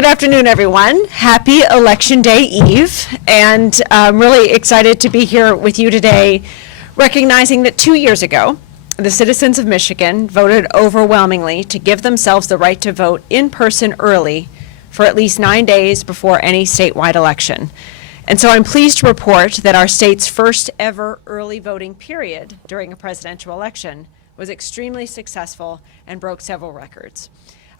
Good afternoon, everyone. Happy Election Day Eve, and I'm really excited to be here with you today, recognizing that 2 years ago, the citizens of Michigan voted overwhelmingly to give themselves the right to vote in person early for at least 9 days before any statewide election. And so I'm pleased to report that our state's first ever early voting period during a presidential election was extremely successful and broke several records.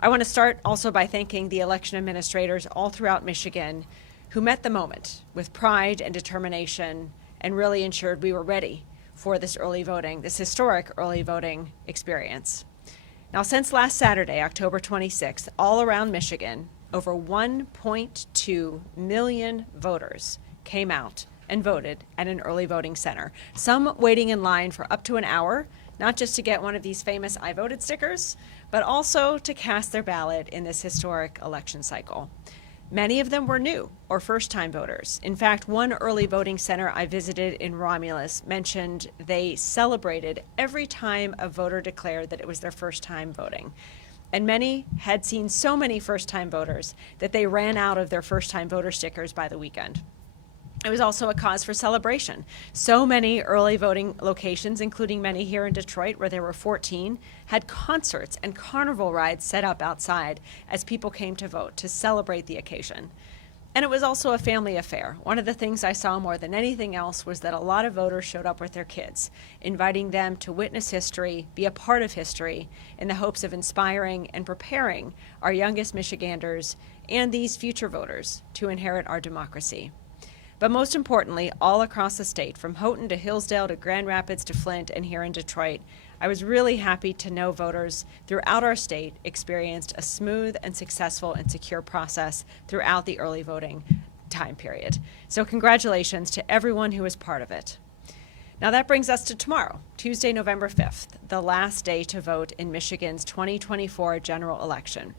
I want to start also by thanking the election administrators all throughout Michigan who met the moment with pride and determination and really ensured we were ready for this early voting, this historic early voting experience. Now, since last Saturday, October 26th, all around Michigan, over 1.2 million voters came out and voted at an early voting center, some waiting in line for up to an hour, not just to get one of these famous I voted stickers, but also to cast their ballot in this historic election cycle. Many of them were new or first-time voters. In fact, one early voting center I visited in Romulus mentioned they celebrated every time a voter declared that it was their first time voting. And many had seen so many first-time voters that they ran out of their first-time voter stickers by the weekend. It was also a cause for celebration. So many early voting locations, including many here in Detroit, where there were 14, had concerts and carnival rides set up outside as people came to vote to celebrate the occasion. And it was also a family affair. One of the things I saw more than anything else was that a lot of voters showed up with their kids, inviting them to witness history, be a part of history, in the hopes of inspiring and preparing our youngest Michiganders and these future voters to inherit our democracy. But most importantly, all across the state, from Houghton to Hillsdale to Grand Rapids to Flint and here in Detroit, I was really happy to know voters throughout our state experienced a smooth and successful and secure process throughout the early voting time period. So congratulations to everyone who was part of it. Now that brings us to tomorrow, Tuesday, November 5th, the last day to vote in Michigan's 2024 general election.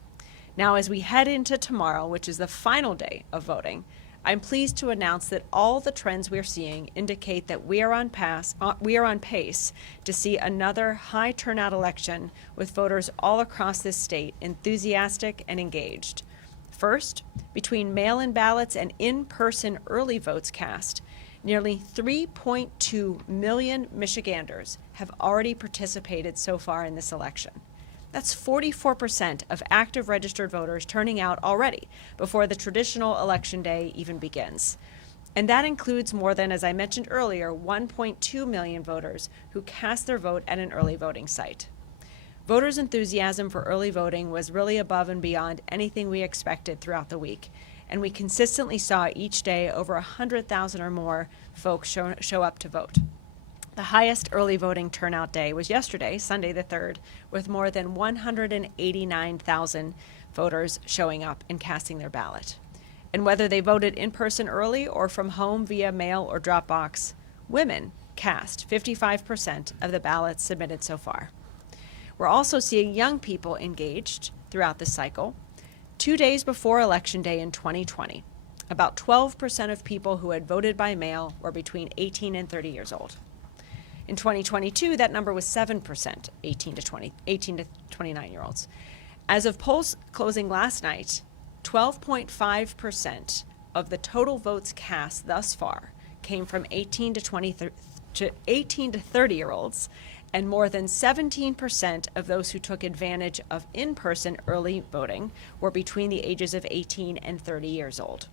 Now, as we head into tomorrow, which is the final day of voting, I'm pleased to announce that all the trends we're seeing indicate that we are on pace to see another high turnout election with voters all across this state enthusiastic and engaged. First, between mail-in ballots and in-person early votes cast, nearly 3.2 million Michiganders have already participated so far in this election. That's 44% of active registered voters turning out already before the traditional election day even begins. And that includes more than, as I mentioned earlier, 1.2 million voters who cast their vote at an early voting site. Voters' enthusiasm for early voting was really above and beyond anything we expected throughout the week. And we consistently saw each day over 100,000 or more folks show up to vote. The highest early voting turnout day was yesterday, Sunday the 3rd, with more than 189,000 voters showing up and casting their ballot. And whether they voted in person early or from home via mail or drop box, women cast 55% of the ballots submitted so far. We're also seeing young people engaged throughout the cycle. 2 days before Election Day in 2020, about 12% of people who had voted by mail were between 18 and 30 years old. In 2022, that number was 7%, 18 to 29-year-olds. As of polls closing last night, 12.5% of the total votes cast thus far came from 18 to 30-year-olds, and more than 17% of those who took advantage of in-person early voting were between the ages of 18 and 30 years old.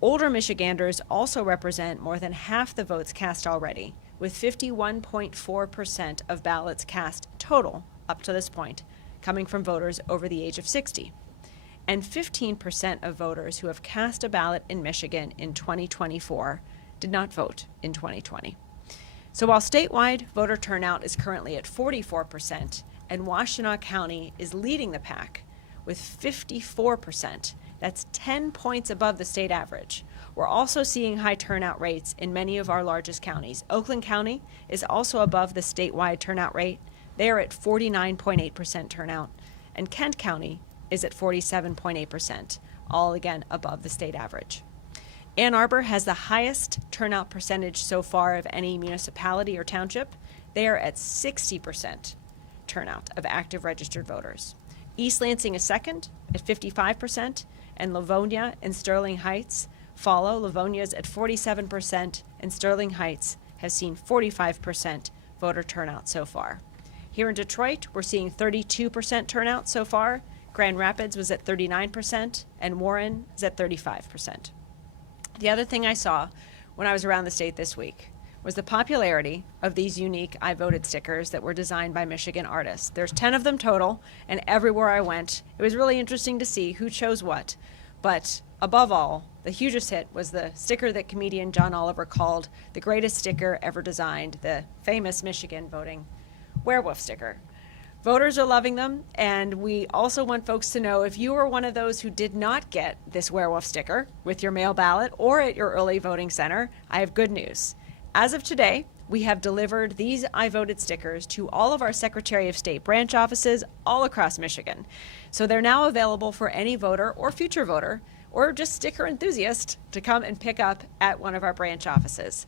Older Michiganders also represent more than half the votes cast already, with 51.4% of ballots cast total up to this point coming from voters over the age of 60. And 15% of voters who have cast a ballot in Michigan in 2024 did not vote in 2020. So while statewide voter turnout is currently at 44% and Washtenaw County is leading the pack with 54%, that's 10 points above the state average. We're also seeing high turnout rates in many of our largest counties. Oakland County is also above the statewide turnout rate. They are at 49.8% turnout, and Kent County is at 47.8%, all again above the state average. Ann Arbor has the highest turnout percentage so far of any municipality or township. They are at 60% turnout of active registered voters. East Lansing is second at 55%, and Livonia and Sterling Heights follow. Livonia's at 47%, and Sterling Heights has seen 45% voter turnout so far. Here in Detroit, we're seeing 32% turnout so far. Grand Rapids was at 39%, and Warren is at 35%. The other thing I saw when I was around the state this week was the popularity of these unique I voted stickers that were designed by Michigan artists. There's 10 of them total, and everywhere I went, it was really interesting to see who chose what. But above all, the hugest hit was the sticker that comedian John Oliver called the greatest sticker ever designed, the famous Michigan voting werewolf sticker. Voters are loving them, and we also want folks to know if you are one of those who did not get this werewolf sticker with your mail ballot or at your early voting center, I have good news. As of today, we have delivered these I voted stickers to all of our Secretary of State branch offices all across Michigan. So they're now available for any voter or future voter or just sticker enthusiast to come and pick up at one of our branch offices.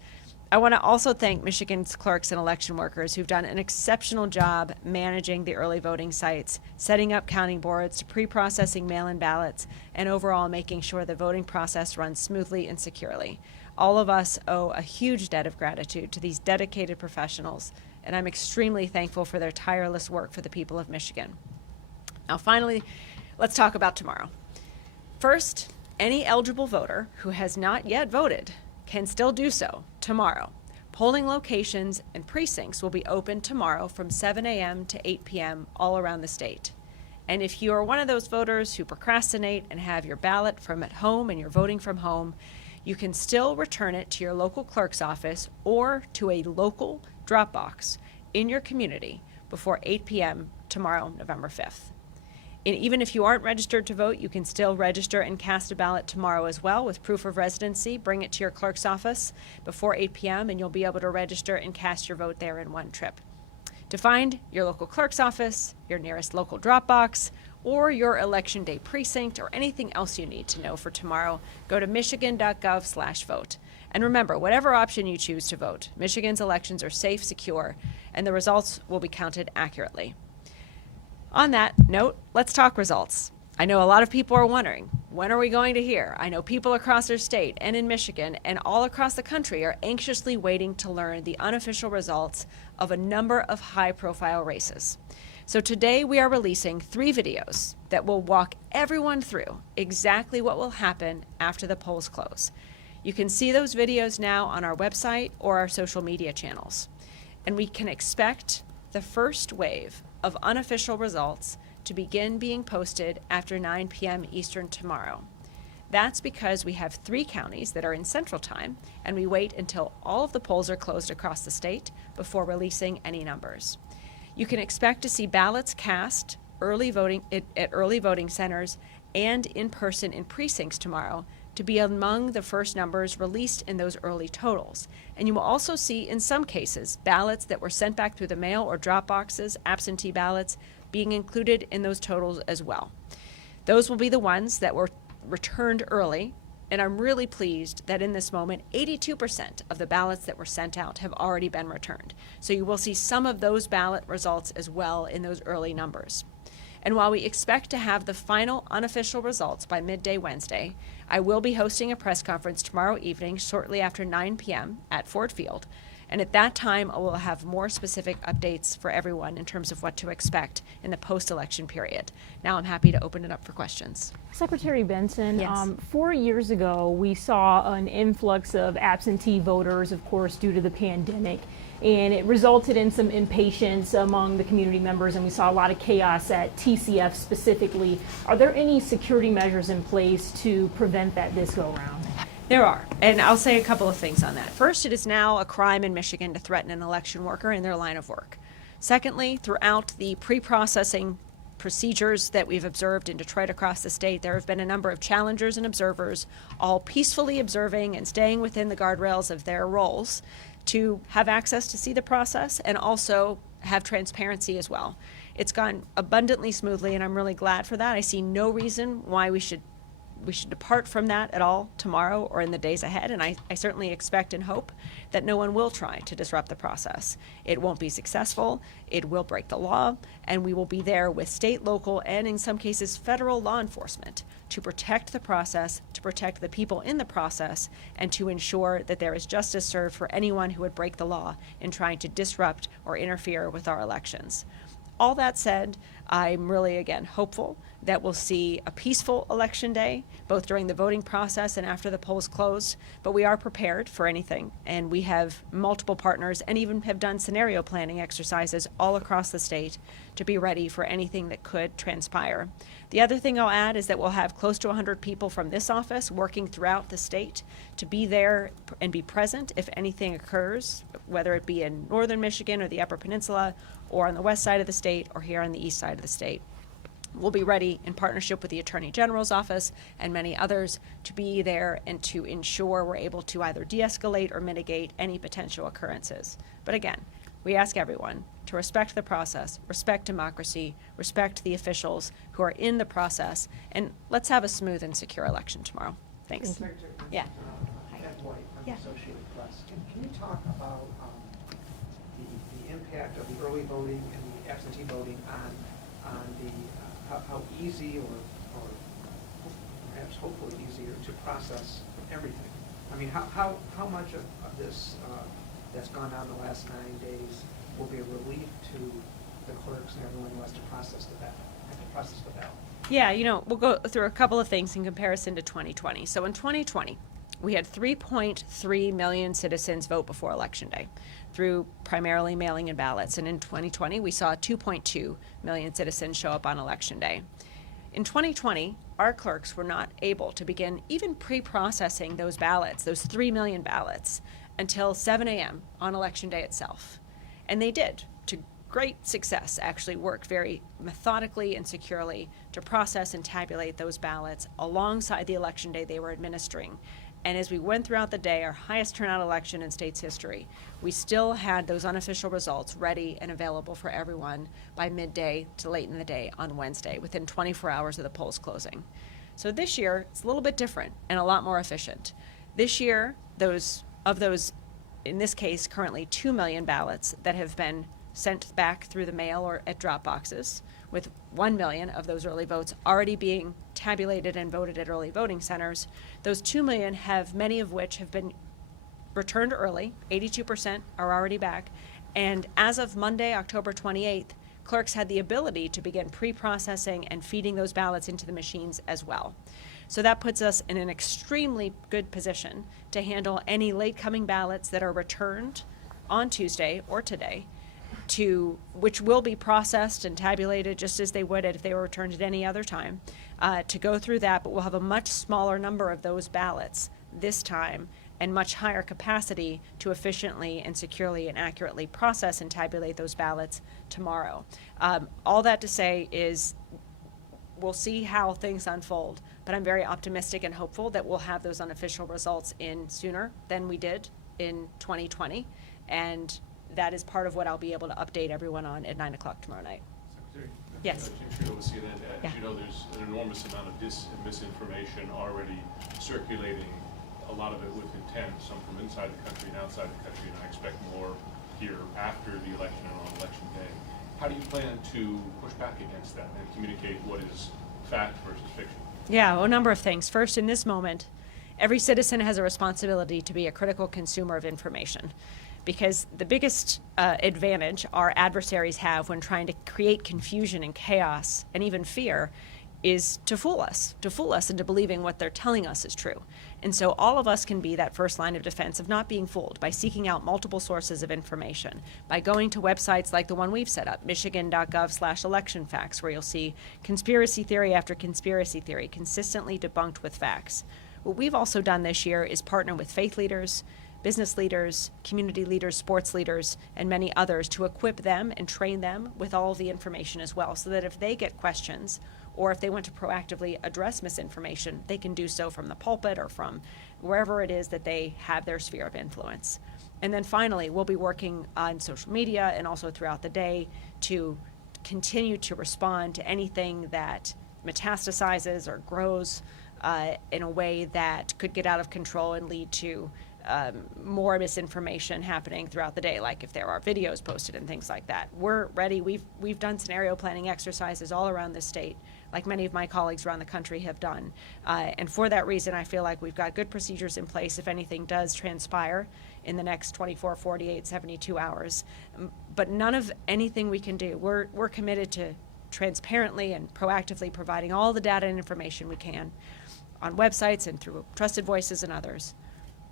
I want to also thank Michigan's clerks and election workers who've done an exceptional job managing the early voting sites, setting up counting boards, pre-processing mail-in ballots, and overall making sure the voting process runs smoothly and securely. All of us owe a huge debt of gratitude to these dedicated professionals, and I'm extremely thankful for their tireless work for the people of Michigan. Now, finally, let's talk about tomorrow. First, any eligible voter who has not yet voted can still do so tomorrow. Polling locations and precincts will be open tomorrow from 7 a.m. to 8 p.m. all around the state. And if you are one of those voters who procrastinate and have your ballot from at home and you're voting from home, you can still return it to your local clerk's office or to a local drop box in your community before 8 p.m. tomorrow, November 5th. And even if you aren't registered to vote, you can still register and cast a ballot tomorrow as well with proof of residency. Bring it to your clerk's office before 8 p.m. and you'll be able to register and cast your vote there in one trip. To find your local clerk's office, your nearest local drop box, or your election day precinct, or anything else you need to know for tomorrow, go to michigan.gov/vote. And remember, whatever option you choose to vote, Michigan's elections are safe, secure, and the results will be counted accurately. On that note, let's talk results. I know a lot of people are wondering, when are we going to hear? I know people across our state and in Michigan and all across the country are anxiously waiting to learn the unofficial results of a number of high-profile races. So today we are releasing 3 videos that will walk everyone through exactly what will happen after the polls close. You can see those videos now on our website or our social media channels. And we can expect the first wave of unofficial results to begin being posted after 9 p.m. Eastern tomorrow. That's because we have 3 counties that are in Central Time, and we wait until all of the polls are closed across the state before releasing any numbers. You can expect to see ballots cast early voting at early voting centers and in person in precincts tomorrow to be among the first numbers released in those early totals. And you will also see, in some cases, ballots that were sent back through the mail or drop boxes, absentee ballots, being included in those totals as well. Those will be the ones that were returned early, and I'm really pleased that in this moment, 82% of the ballots that were sent out have already been returned. So you will see some of those ballot results as well in those early numbers. And while we expect to have the final unofficial results by midday Wednesday, I will be hosting a press conference tomorrow evening shortly after 9 p.m. at Ford Field. And at that time, I will have more specific updates for everyone in terms of what to expect in the post-election period. Now I'm happy to open it up for questions. Secretary Benson, Yes. 4 years ago, we saw an influx of absentee voters, of course, due to the pandemic, and it resulted in some impatience among the community members, and we saw a lot of chaos at TCF specifically. Are there any security measures in place to prevent that this go around? There are, and I'll say a couple of things on that. First, it is now a crime in Michigan to threaten an election worker in their line of work. Secondly, throughout the pre-processing procedures that we've observed in Detroit across the state, there have been a number of challengers and observers all peacefully observing and staying within the guardrails of their roles to have access to see the process and also have transparency as well. It's gone abundantly smoothly, and I'm really glad for that. I see no reason why we should we should depart from that at all tomorrow or in the days ahead. And I certainly expect and hope that no one will try to disrupt the process. It won't be successful. It will break the law. And we will be there with state, local, and in some cases, federal law enforcement to protect the process, to protect the people in the process, and to ensure that there is justice served for anyone who would break the law in trying to disrupt or interfere with our elections. All that said, I'm really, again, hopeful that we'll see a peaceful election day, both during the voting process and after the polls close. But we are prepared for anything, and we have multiple partners and even have done scenario planning exercises all across the state to be ready for anything that could transpire. The other thing I'll add is that we'll have close to 100 people from this office working throughout the state to be there and be present if anything occurs, whether it be in northern Michigan or the Upper Peninsula or on the west side of the state or here on the east side of the state. We'll be ready in partnership with the Attorney General's office and many others to be there and to ensure we're able to either de-escalate or mitigate any potential occurrences. But again, we ask everyone to respect the process, respect democracy, respect the officials who are in the process, and let's have a smooth and secure election tomorrow. Thanks. Secretary, Yeah. Ed White from Yeah. the Associated Press. Can you talk about the impact of the early voting and the absentee voting on the how easy or perhaps hopefully easier to process everything? I mean, how much of this that's gone on the last 9 days will be a relief to the clerks and everyone who has to process the ballot? Yeah, we'll go through a couple of things in comparison to 2020. So in 2020, we had 3.3 million citizens vote before Election Day through primarily mailing in ballots. And in 2020, we saw 2.2 million citizens show up on Election Day. In 2020, our clerks were not able to begin even pre-processing those ballots, those 3 million ballots, until 7 a.m. on Election Day itself. And they did, to great success, actually worked very methodically and securely to process and tabulate those ballots alongside the Election Day they were administering. And as we went throughout the day, our highest turnout election in state's history, we still had those unofficial results ready and available for everyone by midday to late in the day on Wednesday, within 24 hours of the polls closing. So this year, it's a little bit different and a lot more efficient. This year, those, in this case, currently 2 million ballots that have been sent back through the mail or at drop boxes, with 1 million of those early votes already being tabulated and voted at early voting centers. Those 2 million have, many of which have been returned early, 82% are already back, and as of Monday, October 28th, clerks had the ability to begin pre-processing and feeding those ballots into the machines as well. So that puts us in an extremely good position to handle any late-coming ballots that are returned on Tuesday or today, which will be processed and tabulated just as they would if they were returned at any other time, to go through that, but we'll have a much smaller number of those ballots this time and much higher capacity to efficiently and securely and accurately process and tabulate those ballots tomorrow. All that to say is we'll see how things unfold, but I'm very optimistic and hopeful that we'll have those unofficial results in sooner than we did in 2020, and that is part of what I'll be able to update everyone on at 9 o'clock tomorrow night. Secretary? Yes. Jim Trudeau with CNN. Yeah. As you know, there's an enormous amount of misinformation already circulating, a lot of it with intent, some from inside the country and outside the country, and I expect more here after the election and on election day. How do you plan to push back against that and communicate what is fact versus fiction? Yeah, well, a number of things. First, in this moment, every citizen has a responsibility to be a critical consumer of information, because the biggest advantage our adversaries have when trying to create confusion and chaos and even fear is to fool us into believing what they're telling us is true. And so all of us can be that first line of defense of not being fooled by seeking out multiple sources of information, by going to websites like the one we've set up, michigan.gov/electionfacts, where you'll see conspiracy theory after conspiracy theory consistently debunked with facts. What we've also done this year is partner with faith leaders, business leaders, community leaders, sports leaders, and many others to equip them and train them with all of the information as well, so that if they get questions or if they want to proactively address misinformation, they can do so from the pulpit or from wherever it is that they have their sphere of influence. And then finally, we'll be working on social media and also throughout the day to continue to respond to anything that metastasizes or grows in a way that could get out of control and lead to more misinformation happening throughout the day, like if there are videos posted and things like that. We're ready. We've done scenario planning exercises all around the state, like many of my colleagues around the country have done. And for that reason, I feel like we've got good procedures in place if anything does transpire in the next 24, 48, 72 hours. But none of anything we can do. We're committed to transparently and proactively providing all the data and information we can on websites and through trusted voices and others.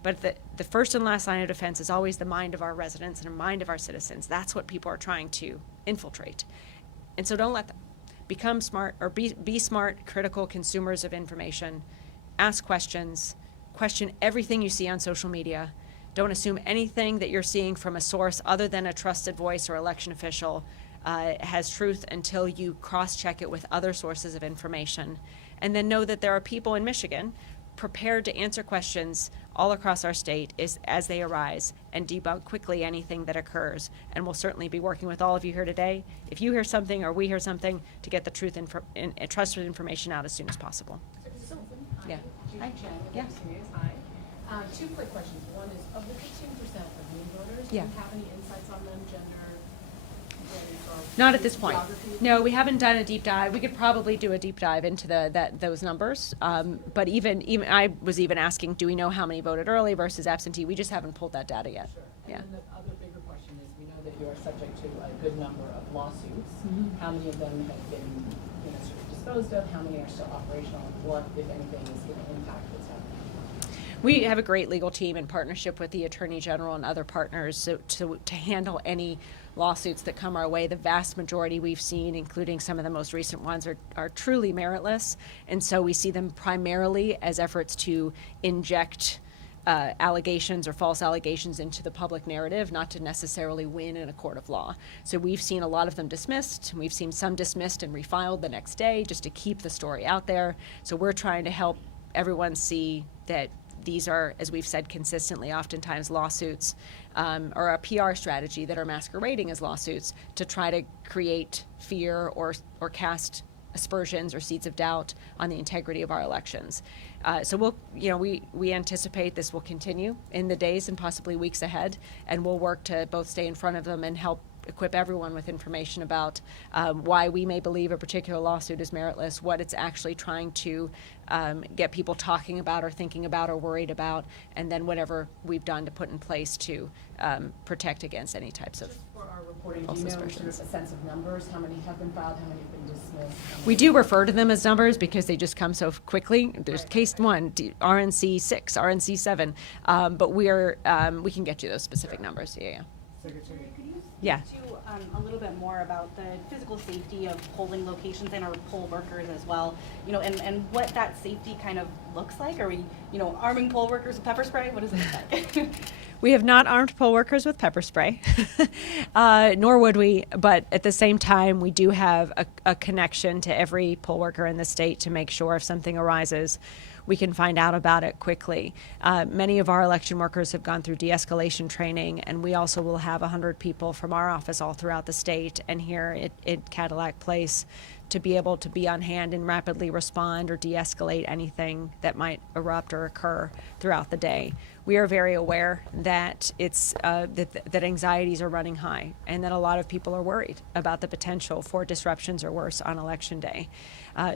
But the first and last line of defense is always the mind of our residents and the mind of our citizens. That's what people are trying to infiltrate. And so don't let them. Become smart, or be smart, critical consumers of information. Ask questions. Question everything you see on social media. Don't assume anything that you're seeing from a source other than a trusted voice or election official has truth until you cross-check it with other sources of information. And then know that there are people in Michigan prepared to answer questions all across our state as they arise and debunk quickly anything that occurs. And we'll certainly be working with all of you here today, if you hear something or we hear something, to get the truth and trusted information out as soon as possible. Yeah. Hi, Jen. Yeah. Hi. Two quick questions. One is, of the 15% of new voters, Yeah. do you have any insights on them, gender, race, or Not at this point. geography? No, we haven't done a deep dive. We could probably do a deep dive into those numbers. But even I was even asking, do we know how many voted early versus absentee? We just haven't pulled that data yet. Sure. Yeah. And then the other bigger question is, we know that you are subject to a good number of lawsuits. Mm-hmm. How many of them have been, sort of disposed of? How many are still operational? What, if anything, is going to impact what's happening? We have a great legal team in partnership with the Attorney General and other partners to handle any lawsuits that come our way. The vast majority we've seen, including some of the most recent ones, are truly meritless. And so we see them primarily as efforts to inject allegations or false allegations into the public narrative, not to necessarily win in a court of law. So we've seen a lot of them dismissed. We've seen some dismissed and refiled the next day just to keep the story out there. So we're trying to help everyone see that these are, as we've said consistently, oftentimes lawsuits or a PR strategy that are masquerading as lawsuits to try to create fear or cast aspersions or seeds of doubt on the integrity of our elections. So we anticipate this will continue in the days and possibly weeks ahead, and we'll work to both stay in front of them and help equip everyone with information about why we may believe a particular lawsuit is meritless, what it's actually trying to get people talking about or thinking about or worried about, and then whatever we've done to put in place to protect against any types of Just for our reporting, do false you know sort of aspersions. a sense of numbers? How many have been filed? How many have been dismissed? How many- We do refer to them as numbers because they just come so quickly. There's Right, case right. 1, RNC 6, RNC 7, but we can get you those specific numbers. Yeah. Secretary. Could you Yeah. speak to a little bit more about the physical safety of polling locations and our poll workers as well? And what that safety kind of looks like? Are we, arming poll workers with pepper spray? What does it look like? We have not armed poll workers with pepper spray, nor would we, but at the same time, we do have a connection to every poll worker in the state to make sure if something arises, we can find out about it quickly. Many of our election workers have gone through de-escalation training, and we also will have 100 people from our office all throughout the state and here at Cadillac Place to be able to be on hand and rapidly respond or de-escalate anything that might erupt or occur throughout the day. We are very aware that that anxieties are running high and that a lot of people are worried about the potential for disruptions or worse on election day.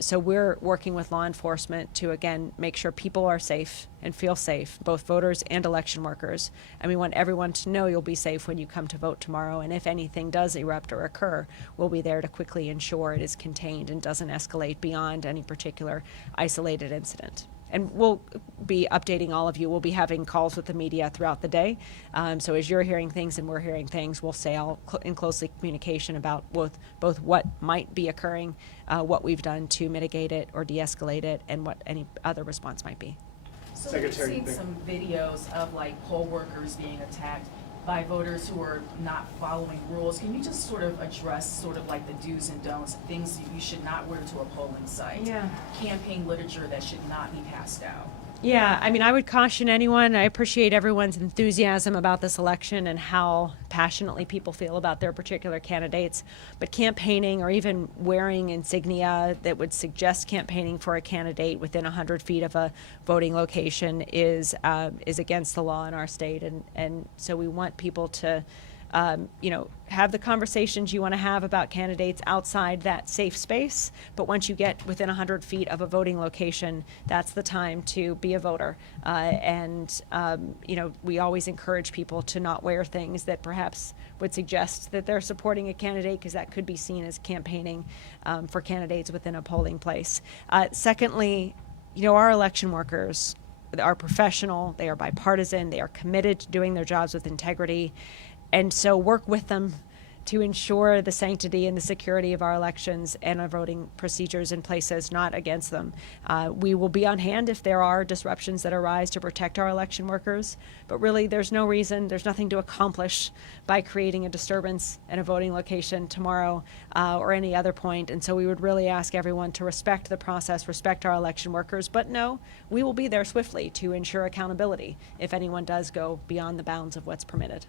So we're working with law enforcement to, again, make sure people are safe and feel safe, both voters and election workers. And we want everyone to know you'll be safe when you come to vote tomorrow. And if anything does erupt or occur, we'll be there to quickly ensure it is contained and doesn't escalate beyond any particular isolated incident. And we'll be updating all of you. We'll be having calls with the media throughout the day. So as you're hearing things and we're hearing things, we'll stay all in close communication about both what might be occurring, what we've done to mitigate it or de-escalate it, and what any other response might be. So Secretary, we've seen some videos of poll workers being attacked by voters who are not following rules. Can you just sort of address the do's and don'ts, things you should not wear to a polling site? Yeah. Campaign literature that should not be passed out. Yeah, I mean, I would caution anyone. I appreciate everyone's enthusiasm about this election and how passionately people feel about their particular candidates. But campaigning or even wearing insignia that would suggest campaigning for a candidate within 100 feet of a voting location is against the law in our state. And so we want people to have the conversations you want to have about candidates outside that safe space. But once you get within 100 feet of a voting location, that's the time to be a voter. We always encourage people to not wear things that perhaps would suggest that they're supporting a candidate, because that could be seen as campaigning for candidates within a polling place. Secondly, our election workers are professional, they are bipartisan, they are committed to doing their jobs with integrity. And so work with them to ensure the sanctity and the security of our elections and our voting procedures in places, not against them. We will be on hand if there are disruptions that arise to protect our election workers, but really there's no reason, there's nothing to accomplish by creating a disturbance at a voting location tomorrow or any other point. And so we would really ask everyone to respect the process, respect our election workers, but no, we will be there swiftly to ensure accountability if anyone does go beyond the bounds of what's permitted.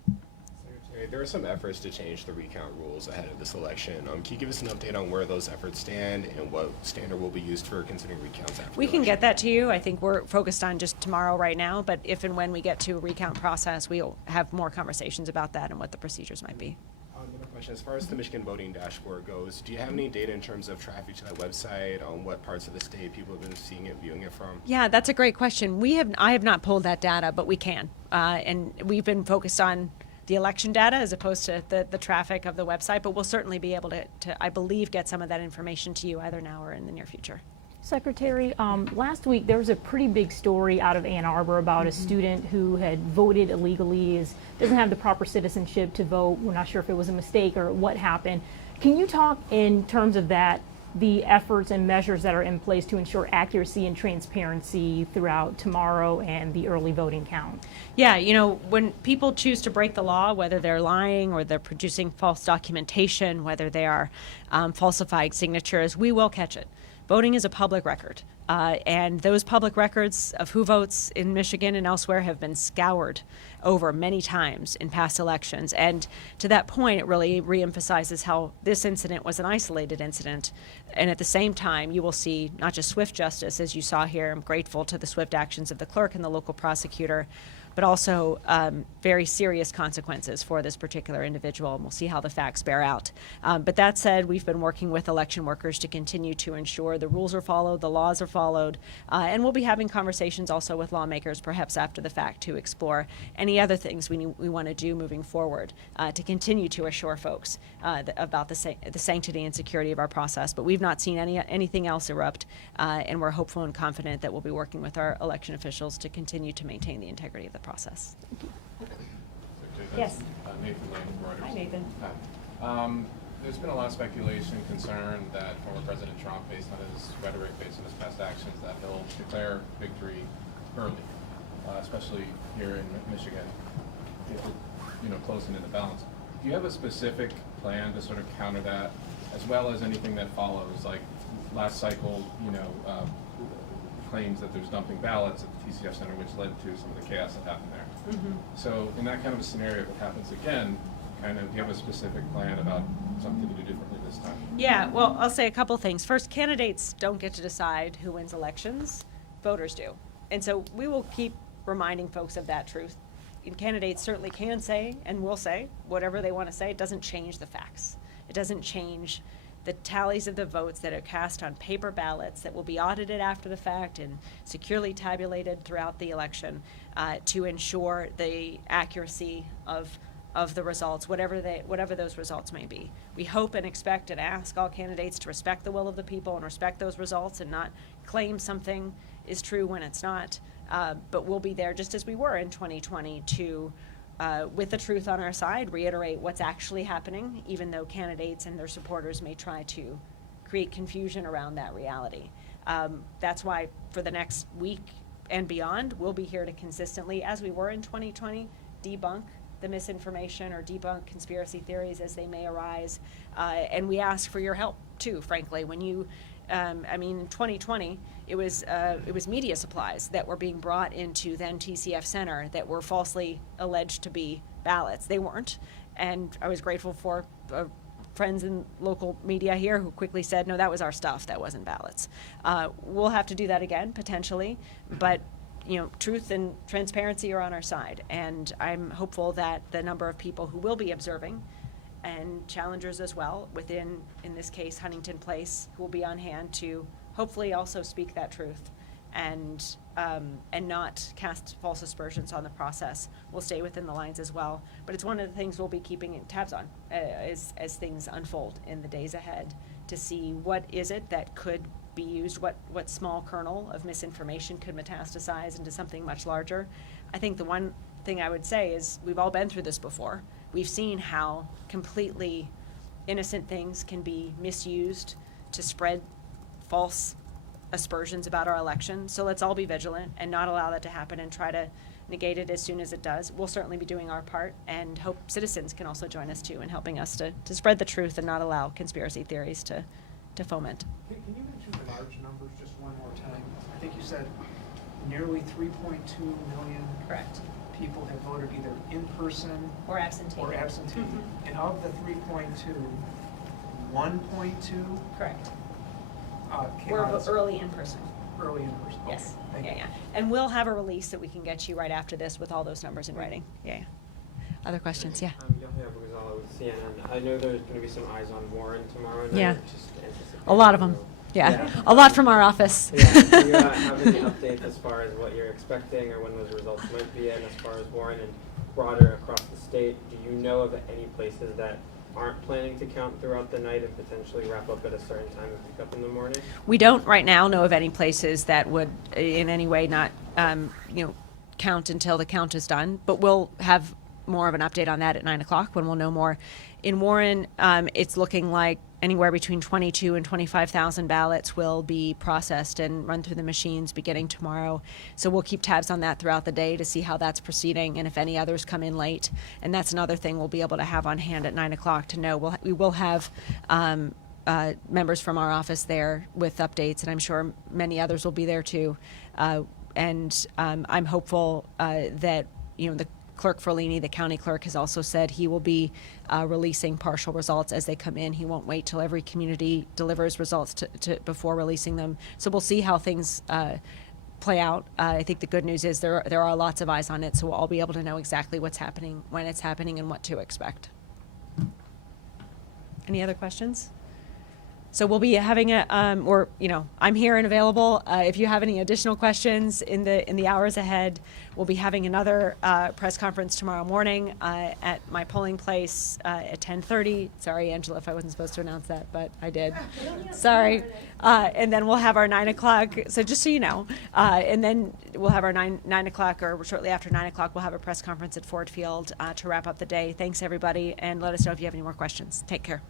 There are some efforts to change the recount rules ahead of this election. Can you give us an update on where those efforts stand and what standard will be used for considering recounts after We the can election? get that to you. I think we're focused on just tomorrow right now, but if and when we get to a recount process, we'll have more conversations about that and what the procedures might be. Another question, as far as the Michigan voting dashboard goes, do you have any data in terms of traffic to that website, on what parts of the state people have been seeing it, viewing it from? Yeah, that's a great question. I have not pulled that data, but we can. And we've been focused on the election data as opposed to the traffic of the website, but we'll certainly be able to, I believe, get some of that information to you either now or in the near future. Secretary, last week there was a pretty big story out of Ann Arbor about a student who had voted illegally, doesn't have the proper citizenship to vote. We're not sure if it was a mistake or what happened. Can you talk in terms of that, the efforts and measures that are in place to ensure accuracy and transparency throughout tomorrow and the early voting count? Yeah, when people choose to break the law, whether they're lying or they're producing false documentation, whether they are falsifying signatures, we will catch it. Voting is a public record, and those public records of who votes in Michigan and elsewhere have been scoured over many times in past elections. And to that point, it really reemphasizes how this incident was an isolated incident. And at the same time, you will see not just swift justice, as you saw here. I'm grateful to the swift actions of the clerk and the local prosecutor, but also very serious consequences for this particular individual, and we'll see how the facts bear out. But that said, we've been working with election workers to continue to ensure the rules are followed, the laws are followed, and we'll be having conversations also with lawmakers, perhaps after the fact, to explore any other things we want to do moving forward to continue to assure folks about the sanctity and security of our process. But we've not seen anything else erupt, and we're hopeful and confident that we'll be working with our election officials to continue to maintain the integrity of the process. Yes. Nathan Lane, Reuters. Hi, Nathan. Hi. There's been a lot of speculation and concern that former President Trump, based on his rhetoric, based on his past actions, that he'll declare victory early, especially here in Michigan, if we're closing in the balance. Do you have a specific plan to sort of counter that, as well as anything that follows, like last cycle, claims that there's dumping ballots at the TCF Center, which led to some of the chaos that happened there. Mm-hmm. So in that kind of a scenario, if it happens again, do you have a specific plan about something to do differently this time? Yeah, well, I'll say a couple things. First, candidates don't get to decide who wins elections. Voters do. And so we will keep reminding folks of that truth. And candidates certainly can say and will say whatever they want to say. It doesn't change the facts. It doesn't change the tallies of the votes that are cast on paper ballots that will be audited after the fact and securely tabulated throughout the election to ensure the accuracy of the results, whatever those results may be. We hope and expect and ask all candidates to respect the will of the people and respect those results and not claim something is true when it's not. But we'll be there just as we were in 2020 to with the truth on our side, reiterate what's actually happening, even though candidates and their supporters may try to create confusion around that reality. That's why for the next week and beyond, we'll be here to consistently, as we were in 2020, debunk the misinformation or debunk conspiracy theories as they may arise. And we ask for your help too, frankly. When you I mean, in 2020, it was media supplies that were being brought into then TCF Center that were falsely alleged to be ballots. They weren't, and I was grateful for friends in local media here who quickly said, no, that was our stuff, that wasn't ballots. We'll have to do that again, potentially, but you know, truth and transparency are on our side, and I'm hopeful that the number of people who will be observing, and challengers as well, within, in this case, Huntington Place, who will be on hand to hopefully also speak that truth and not cast false aspersions on the process, will stay within the lines as well. But it's one of the things we'll be keeping tabs on as things unfold in the days ahead, to see what is it that could be used, what small kernel of misinformation could metastasize into something much larger. I think the one thing I would say is we've all been through this before. We've seen how completely innocent things can be misused to spread false aspersions about our election. So let's all be vigilant and not allow that to happen and try to negate it as soon as it does. We'll certainly be doing our part, and hope citizens can also join us too in helping us to spread the truth and not allow conspiracy theories to foment. Can you mention the large numbers just one more time? I think you said nearly 3.2 million Correct. people have voted either in person Or absentee. or absentee. And of the 3.2, 1.2 Correct. came We're out early in person. early in person. Okay, Yes. thank Yeah, you. yeah. And we'll have a release that we can get you right after this with all those numbers in writing. Yeah, yeah. Other questions? Yeah. Yahya Bugazala with CNN. I know there's going to be some eyes on Warren tomorrow night. Yeah. Just anticipating, A lot of them. so- Yeah. A lot from our office. Yeah. Do you have any updates as far as what you're expecting or when those results might be in, as far as Warren and broader across the state? Do you know of any places that aren't planning to count throughout the night and potentially wrap up at a certain time and pick up in the morning? We don't right now know of any places that would in any way not, count until the count is done, but we'll have more of an update on that at 9 o'clock when we'll know more. In Warren, it's looking like anywhere between 22 and 25,000 ballots will be processed and run through the machines beginning tomorrow. So we'll keep tabs on that throughout the day to see how that's proceeding and if any others come in late. And that's another thing we'll be able to have on hand at 9 o'clock to know. We will have members from our office there with updates, and I'm sure many others will be there too. I'm hopeful that, the Clerk Ferlini, the county clerk, has also said he will be releasing partial results as they come in. He won't wait till every community delivers results before releasing them. So we'll see how things play out. I think the good news is there are lots of eyes on it, so we'll all be able to know exactly what's happening, when it's happening, and what to expect. Any other questions? So we'll be having I'm here and available. If you have any additional questions in the hours ahead, we'll be having another press conference tomorrow morning at my polling place at 10:30. Sorry, Angela, if I wasn't supposed to announce that, but I did. Sorry. And then we'll have our 9 o'clock. So just so you know, and then we'll have our 9 o'clock, or shortly after 9 o'clock, we'll have a press conference at Ford Field to wrap up the day. Thanks, everybody, and let us know if you have any more questions. Take care.